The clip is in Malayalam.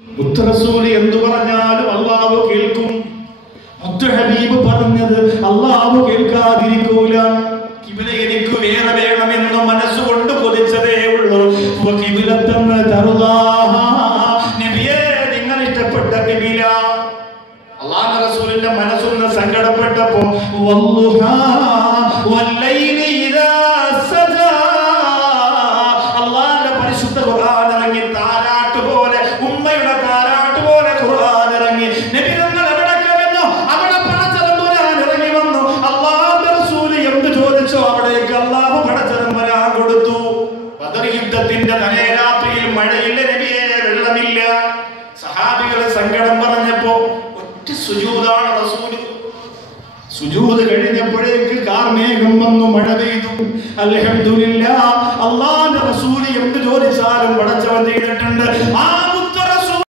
മുത്തറസൂല് എന്തു പറഞ്ഞാലും അള്ളാഹു കേൾക്കും. മുത്തു ഹബീബ് പറഞ്ഞത് അള്ളാഹു കേൾക്കാതിരിക്കൂല. കിബില എനിക്ക് വേറെ വേണമെന്ന് മനസ്സുകൊണ്ട് കൊതിച്ചതേ ഉള്ളൂ. കിബിലത്തെന്ന് നബിയേ, നിങ്ങൾ ഇഷ്ടപ്പെട്ട കിബില. അള്ളാഹു റസൂലിന്റെ മനസ്സൊന്ന് സങ്കടപ്പെട്ടപ്പോ അള്ളാന്റെ പരിശുദ്ധ ഖുർആൻ ഇറങ്ങി, താരാട്ട് പോലെ, ഉമ്മയുടെ താരാട്ട് പോലെ ഖുർആൻ ഇറങ്ങി. നബി തങ്ങൾ എവിടെ കഴിഞ്ഞോ അവിടെ പടച്ചതമ്പുരാൻ ഇറങ്ങി വന്നു. അള്ളാഹുവിന്റെ റസൂല് എന്ത് ചോദിച്ചോ അവിടേക്ക് അള്ളാഹു പടച്ചതമ്പുരാൻ കൊടുത്തു. ബദർ യുദ്ധത്തിന്റെ തലേരാത്രിയിൽ മഴയില്ല നബിയെ, വെള്ളമില്ല. സഹാബികളെ സങ്കടം പറഞ്ഞപ്പോ ഒറ്റ സുജൂദാണ് റസൂല്. സുജൂദ് കഴിഞ്ഞപ്പോഴേക്ക് കാർമേഘം വന്നു, മഴ പെയ്തു. അൽഹംദുലില്ലാഹ്, അല്ലാഹുവിന്റെ റസൂൽ എന്ത് ചോദിച്ചാലും പടച്ചവൻ ചെയ്തിട്ടുണ്ട്. ആ